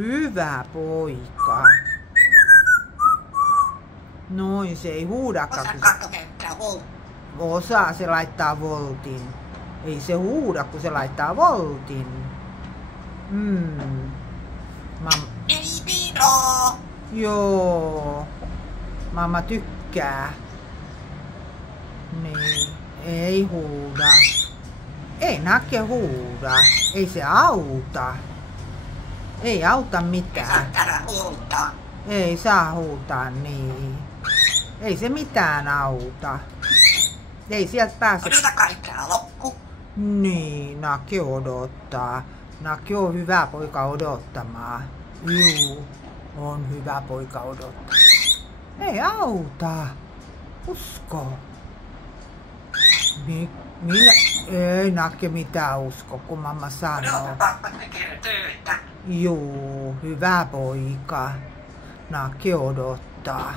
Hyvä poika. Noin, se ei huudakaan. Osaa se laittaa voltin. Ei se huuda, kun se laittaa voltin. Joo. Mamma tykkää. Niin. Ei huuda. Ei Nakke huuda. Ei se auta. Ei auta mitään. Ei saa huutaa niin. Ei se mitään auta. Ei sieltä pääse. Odota kaikkea loppu. Niin, Nakke odottaa. Nakke on hyvä poika odottamaan. Juu, on hyvä poika odottaa. Ei auta. Usko. Minä? Ei Nakke mitään usko, kun mamma sanoo. Pappa tekee töitä. Juu, hyvä poika. Nakke odottaa.